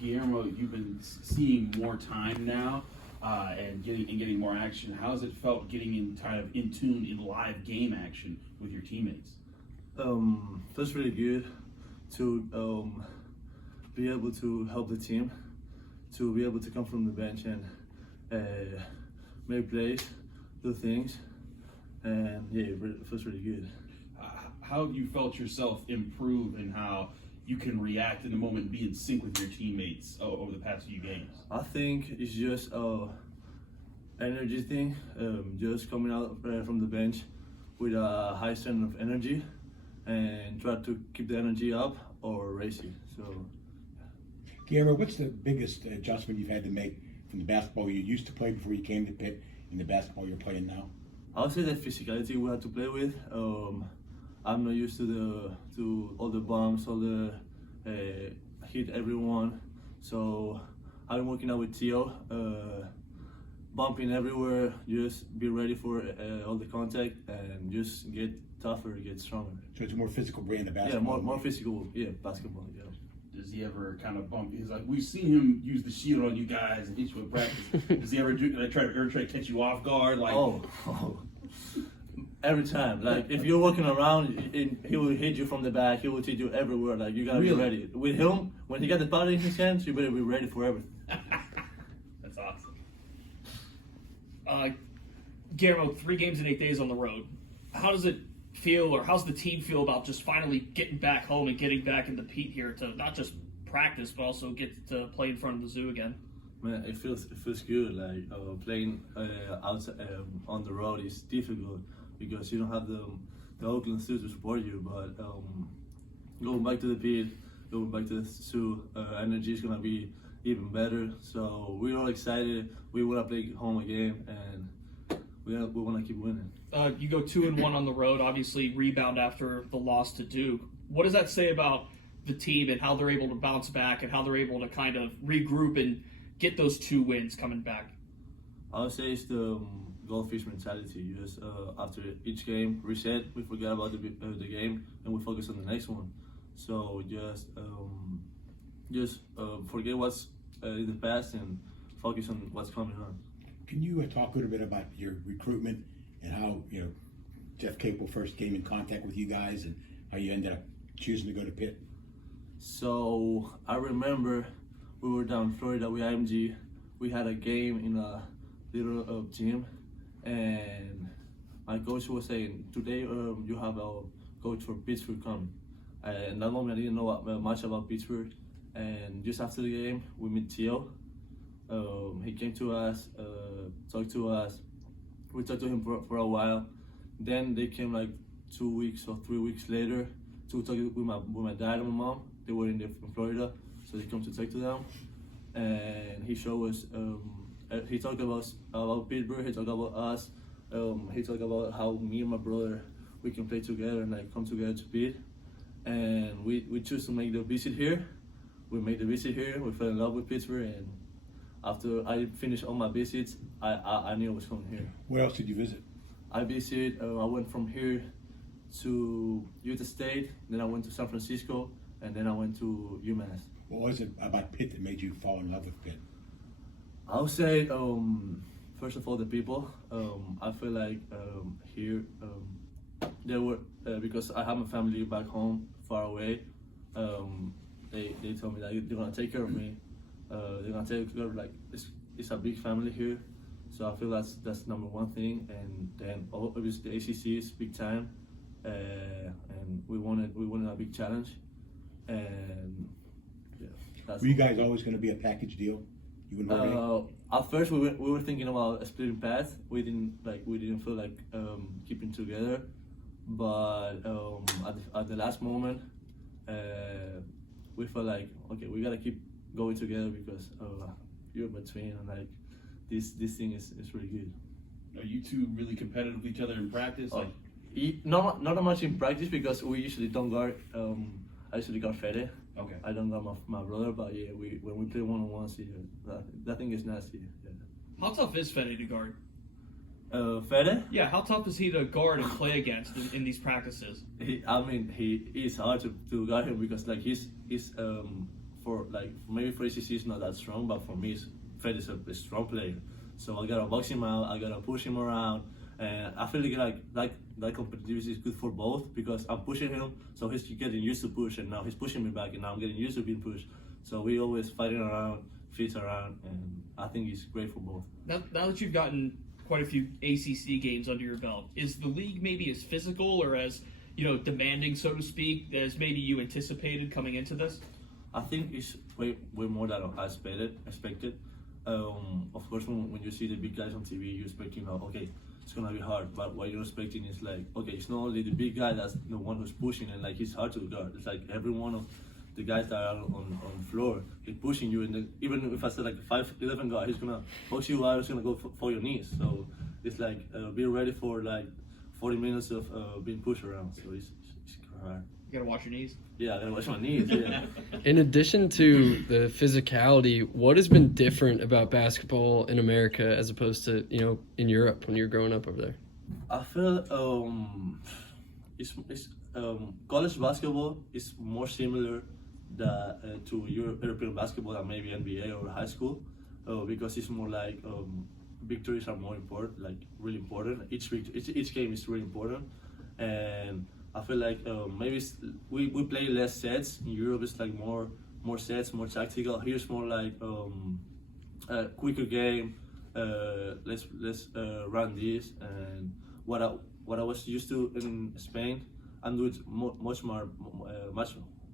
Guillermo, you've been seeing more time now and getting more action. How's it felt getting in kind of in tune in live game action with your teammates? Feels really good to be able to help the team, to be able to come from the bench and make plays, do things, and yeah, it feels really good. How have you felt yourself improve and how you can react in the moment and be in sync with your teammates over the past few games? I think it's just energy thing, just coming out from the bench with a high standard of energy and try to keep the energy up or raise it. So, Guillermo, what's the biggest adjustment you've had to make from the basketball you used to play before you came to Pitt and the basketball you're playing now? I would say that physicality we had to play with. I'm not used to all the bumps, all the hit everyone. So I've been working out with Theo, bumping everywhere. Just be ready for all the contact and just get tougher, get stronger. So it's a more physical brand of basketball. Yeah, more physical. Yeah, basketball. Yeah. Does he ever kind of bump? He's like, we've seen him use the shield on you guys and hit you in practice. Does he ever try to catch you off guard? Like, oh. Every time, like if you're walking around, he will hit you from the back. He will hit you everywhere. Like you gotta be ready. With him, when he got the powder in his hands, you better be ready for everything. That's awesome. Guillermo, 3 games in 8 days on the road. How does it feel, or how's the team feel about just finally getting back home and getting back into Pitt here to not just practice but also get to play in front of the zoo again? Man, it feels good. Like playing outside on the road is difficult because you don't have the Oakland Zoo to support you. But going back to the Pitt, going back to the zoo, energy is gonna be even better. So we're all excited. We wanna play home again, and we wanna keep winning. You go 2-1 on the road. Obviously, rebound after the loss to Duke. What does that say about the team and how they're able to bounce back and how they're able to kind of regroup and get those 2 wins coming back? I would say it's the goldfish mentality. You just after each game, reset. We forget about the game and we focus on the next one. So just forget what's in the past and focus on what's coming on. Can you talk a little bit about your recruitment and how Jeff Capel first came in contact with you guys and how you ended up choosing to go to Pitt? So I remember we were down in Florida with IMG. We had a game in a little gym, and my coach was saying, today you have a coach for Pittsburgh coming. And that moment I didn't know much about Pittsburgh. And just after the game, we met Theo. He came to us, talked to us. We talked to him for a while. Then they came like 2 weeks or 3 weeks later to talk with my dad and my mom. They were in Florida, so they come to talk to them. And he showed us, he talked about Pittsburgh, he talked about us, he talked about how me and my brother, we can play together and like come together to Pitt. And we choose to make the visit here. We made the visit here, we fell in love with Pittsburgh, and after I finished all my visits, I knew I was coming here. Where else did you visit? I visited, I went from here to Utah State, then I went to San Francisco, and then I went to UMass. What was it about Pitt that made you fall in love with Pitt? I would say, first of all, the people. I feel like here, they were, because I have my family back home, far away, they told me that they're gonna take care of me. They're gonna take care of, like, it's a big family here. So I feel that's number one thing. And then obviously the ACC is big time, and we wanted a big challenge. And yeah, were you guys always going to be a package deal? You and Jorge? At first we were thinking about splitting paths. We didn't feel like keeping together, but at the last moment, we felt like, okay, we gotta keep going together because you're between, and like this thing is really good. Are you two really competitive with each other in practice? Not that much in practice because we usually don't guard. I usually guard Fede. Okay. I don't got my brother, but yeah, when we play one-on-ones, that thing is nasty. Yeah. How tough is Fede to guard? Fede? Yeah, how tough is he to guard and play against in these practices? He is hard to guard him because like he's for like maybe for ACC is not that strong, but for me, Fred is a strong player. So I gotta box him out, I gotta push him around, and I feel like that competitivity is good for both because I'm pushing him, so he's getting used to push, and now he's pushing me back, and now I'm getting used to being pushed. So we always fighting around, feet around, and I think it's great for both. Now that you've gotten quite a few ACC games under your belt, is the league maybe as physical or as demanding, so to speak, as maybe you anticipated coming into this? I think it's way more than I expected. Of course, when you see the big guys on TV, you're expecting, okay, it's gonna be hard. But what you're expecting is like, okay, it's not only the big guy that's the one who's pushing, and like he's hard to guard. It's like every one of the guys that are on the floor, he's pushing you, and then, even if I said like 5'11" guy, he's gonna box you out, he's gonna go for your knees. So it's like be ready for like 40 minutes of being pushed around. So it's hard. You gotta watch your knees. Yeah, I gotta watch my knees. Yeah. In addition to the physicality, what has been different about basketball in America as opposed to in Europe when you were growing up over there? I feel college basketball is more similar to European basketball than maybe NBA or high school, because it's more like victories are more important, like really important. Each game is really important, and I feel like maybe we play less sets. In Europe, it's like more sets, more tactical. Here's more like a quicker game. Let's run this. And what I was used to in Spain, I'm doing much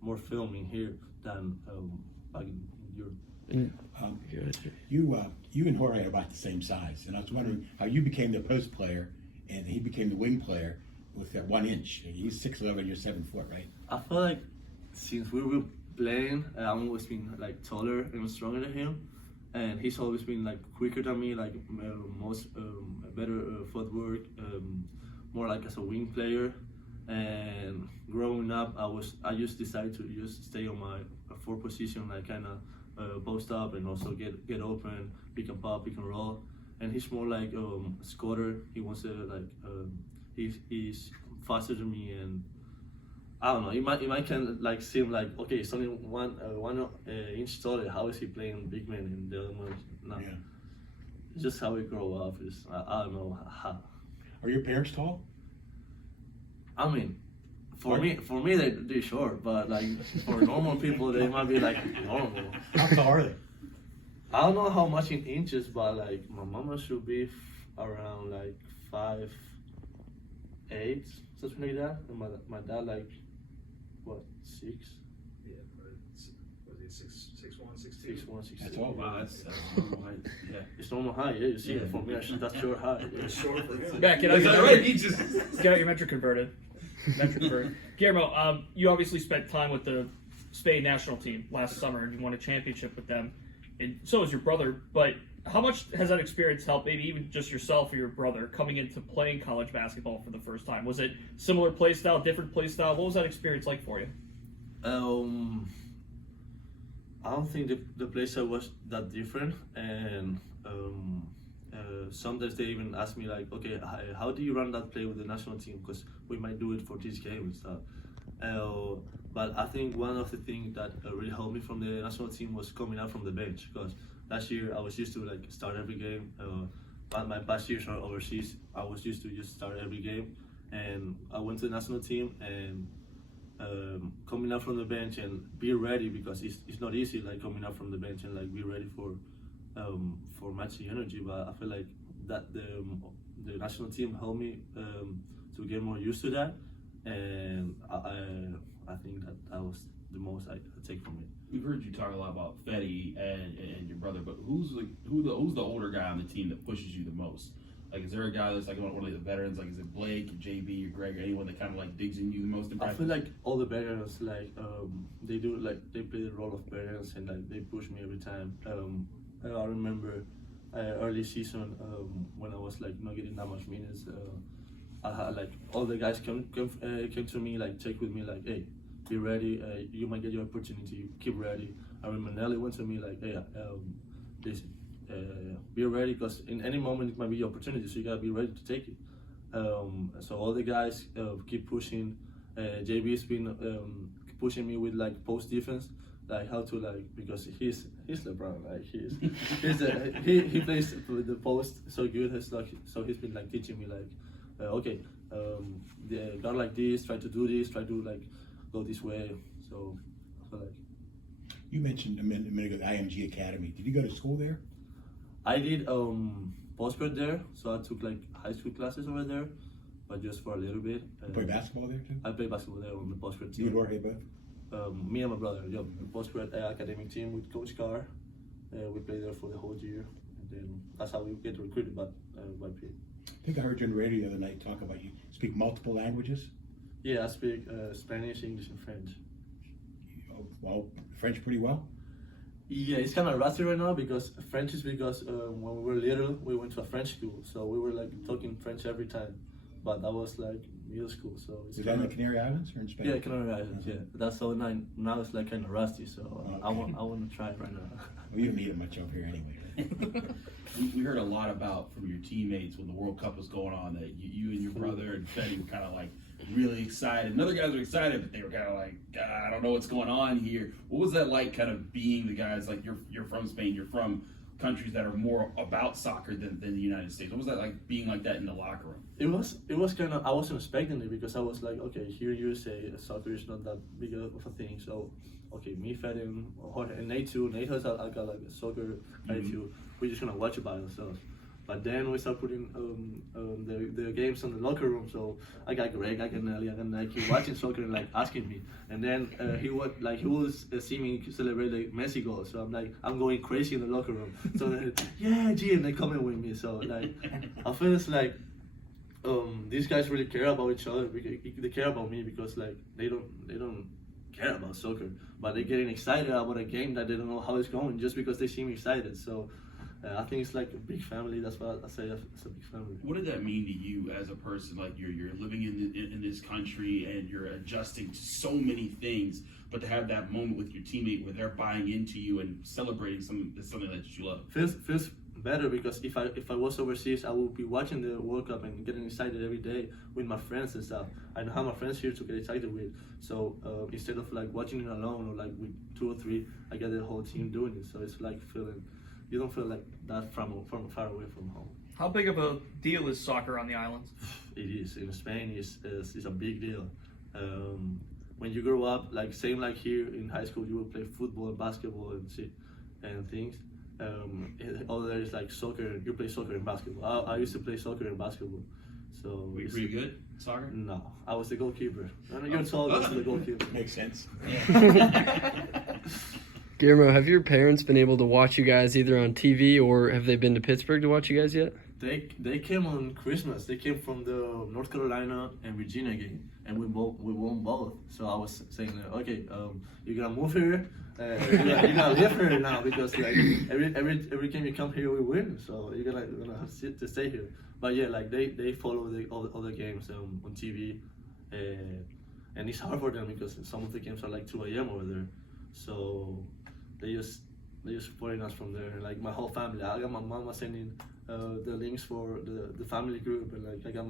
more filming here than back in Europe. You and Jorge are about the same size, and I was wondering how you became the post player and he became the wing player with that 1 inch. He's 6'11", you're 7 foot, right? I feel like since we were playing, I've always been like taller and stronger than him, and he's always been like quicker than me, like better footwork, more like as a wing player. And growing up, I just decided to just stay on my 4 position, like kind of post up and also get open, pick and pop, pick and roll. And he's more like a scorer. He wants to like he's faster than me, and I don't know. It might kind of like seem like, okay, it's only one inch taller. How is he playing big man in the other one? No, Yeah. It's just how we grow up. I don't know how. Are your parents tall? I mean, for me they're short, but like for normal people they might be like normal. How tall are they? I don't know how much in inches, but like my mama should be around like 5'8", something like that, and my dad like what 6? Yeah, but was it 6'1", 6'2"? 6'1", 6'2". That's all. Wow, that's normal height. Yeah. It's normal height. Yeah, you see it for me. That's short height. Yeah. It's short for him. Yeah, get out your metric converted. Guillermo, you obviously spent time with the Spain national team last summer, and you won a championship with them, and so has your brother. But how much has that experience helped, maybe even just yourself or your brother, coming into playing college basketball for the first time? Was it similar play style, different play style? What was that experience like for you? I don't think the play style was that different, and sometimes they even ask me like, okay, how do you run that play with the national team? Because we might do it for this game and stuff. But I think one of the things that really helped me from the national team was coming out from the bench. Because last year I was used to like start every game. But my past years overseas, I was used to just start every game. And I went to the national team and coming out from the bench and be ready, because it's not easy like coming out from the bench and like be ready for matching energy. But I feel like that the national team helped me to get more used to that, and I think that was the most I take from it. We've heard you talk a lot about Fetty and your brother, but who's the older guy on the team that pushes you the most? Like, is there a guy that's like one of the veterans? Like, is it Blake, JB, or Greg, or anyone that kind of like digs in you the most? I feel like all the veterans, like they play the role of veterans, and like they push me every time. I remember early season when I was like not getting that much minutes. I had like all the guys came to me, like check with me, like, hey, be ready. You might get your opportunity. Keep ready. I remember Nelly went to me like, hey, be ready, because in any moment it might be your opportunity, so you gotta be ready to take it. So all the guys keep pushing. JB's been pushing me with like post defense, like how to like, because he's LeBron, like he plays the post so good. So he's been like teaching me like, okay, yeah, got like this, try to do this, try to like go this way. So I feel like You mentioned a minute ago the IMG Academy. Did you go to school there? I did postgrad there, so I took like high school classes over there, but just for a little bit. You play basketball there too? I played basketball there on the postgrad You and team. Jorge both? Me and my brother, yeah, postgrad academic team with Coach Carr. We played there for the whole year, and then that's how we get recruited by Pitt. I think I heard you on the radio the other night talk about you speak multiple languages. Yeah, I speak Spanish, English, and French. Well, French pretty well. Yeah, it's kind of rusty right now because French is because when we were little, we went to a French school, so we were like talking French every time. But that was like middle school, so it's Is that in the Canary Islands or in Spain? yeah, Canary Islands. Yeah, that's so now it's like kind of rusty. So I want to try it right now. Well, you don't need it much up here anyway. We heard a lot about from your teammates when the World Cup was going on that you and your brother and Fetty were kind of like really excited. And other guys were excited, but they were kind of like, I don't know what's going on here. What was that like, kind of being the guys, like you're from Spain, you're from countries that are more about soccer than the United States. What was that like, being like that in the locker room? It was kind of, I wasn't expecting it because I was like, okay, here USA, soccer is not that big of a thing. So, okay, me, Fed, and Nate too. Nate has I got like a soccer attitude. We're just gonna watch it by ourselves. But then we start putting the games in the locker room. So I got Greg, I got Nelly, I got Nike watching soccer and like asking me. And then he was see me celebrate like Messi goal. So I'm like, I'm going crazy in the locker room. So then, yeah, G, and they coming with me. So like, I feel it's like these guys really care about each other. They care about me because like they don't care about soccer, but they're getting excited about a game that they don't know how it's going just because they see me excited. So. I think it's like a big family. That's why I say it's a big family. What did that mean to you as a person? Like you're living in this country and you're adjusting to so many things, but to have that moment with your teammate where they're buying into you and celebrating something that you love. Feels better because if I was overseas, I would be watching the World Cup and getting excited every day with my friends and stuff. I don't have my friends here to get excited with. So instead of like watching it alone or like with 2 or 3, I got the whole team doing it. So it's like feeling. You don't feel like that from far away from home. How big of a deal is soccer on the islands? It is. In Spain, it's a big deal. When you grow up, like same like here in high school, you will play football and basketball and things. Over there is like soccer. You play soccer and basketball. I used to play soccer and basketball. So Were you pretty good at soccer? No, I was the goalkeeper. And you're told I was the goalkeeper. Makes sense. Guillermo, have your parents been able to watch you guys either on TV or have they been to Pittsburgh to watch you guys yet? They came on Christmas. They came from the North Carolina and Virginia game, and we won both. So I was saying, okay, you're gonna move here, you're gonna live here now because like every game you come here we win. So you're gonna have to stay here. But yeah, like they follow all the games on TV, and it's hard for them because some of the games are like 2 a.m. over there. So they just supporting us from there. Like my whole family. I got my mama sending the links for the family group, and like I got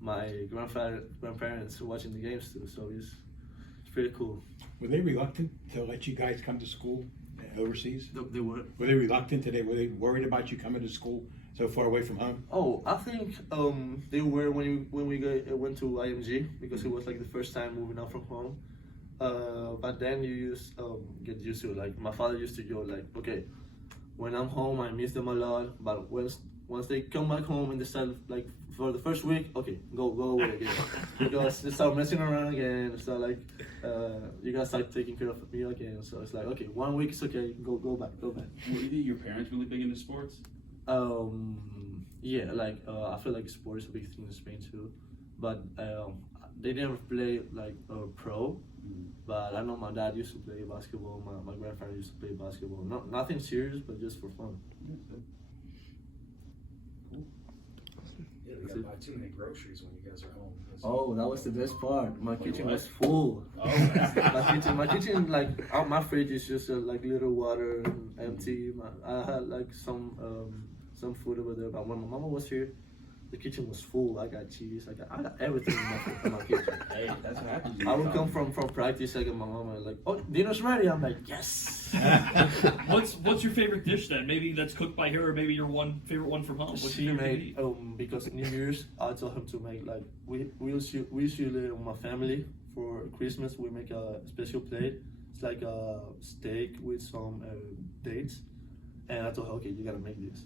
my grandparents watching the games too. So it's pretty cool. Were they reluctant to let you guys come to school overseas? They were. Were they reluctant today? Were they worried about you coming to school so far away from home? Oh, I think they were when we went to IMG because it was like the first time moving out from home. But then you just get used to it. Like my father used to go like, okay, when I'm home I miss them a lot, but once they come back home and they start like for the first week, okay, go away again because they start messing around again. So like you gotta start taking care of me again. So it's like, okay, 1 week is okay, go back. Were your parents really big into sports? Yeah, like I feel like sport is a big thing in Spain too, but they never play like pro. But I know my dad used to play basketball. My grandfather used to play basketball. Nothing serious, but just for fun. Yeah, they gotta buy too many groceries when you guys are home. Oh, that was the best part. My kitchen was full. Oh, my kitchen, like my fridge is just like little water, empty. I had like some food over there. But when my mama was here, the kitchen was full. I got cheese. I got everything in my kitchen. Hey, that's what happens. I would come from practice. I get my mama like, "Oh, dinner's ready." I'm like, "Yes." What's your favorite dish then? Maybe that's cooked by her, or maybe your favorite one from home. What's She your favorite made to because New Year's I told him to make like we usually my family for Christmas we make a special plate. It's like a steak with some dates, and I told her, okay, you gotta make this.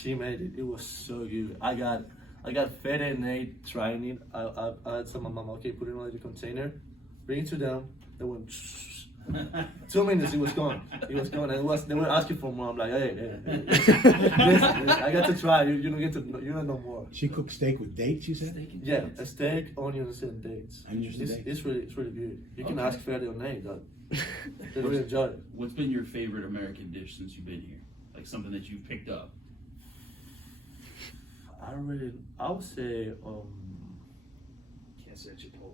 She made it. It was so good. I got fed and ate trying it. I had some of my mom. Okay, put it in the container, bring it to them. They went. 2 minutes, it was gone. It was gone, and they were asking for more. I'm like, hey. I got to try. You don't get to. You don't know more. She cooked steak with dates, you said? Yeah, a steak, onions, and dates. Onions and dates. It's really good. You can Okay. ask Freddie or Nate. They really enjoy it. What's been your favorite American dish since you've been here? Like something that you've picked up. I would say Can't say Chipotle.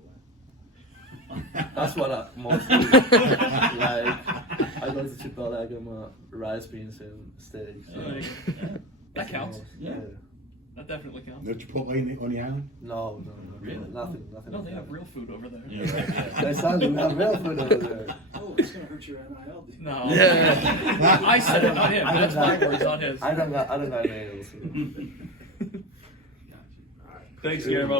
that's what I mostly like. I go to Chipotle. I get my rice, beans, and steak. So Right. That counts. Yeah. That definitely counts. No Chipotle on the island? No, Really? nothing. No, they have real food over there. Yeah, right, yeah. Exactly, we have real food over there. Oh, it's gonna hurt your NIL deal. No. Yeah. I said it, not him. I That's don't my got- words, not his. I don't got nails. Gotcha. Thanks, Guillermo.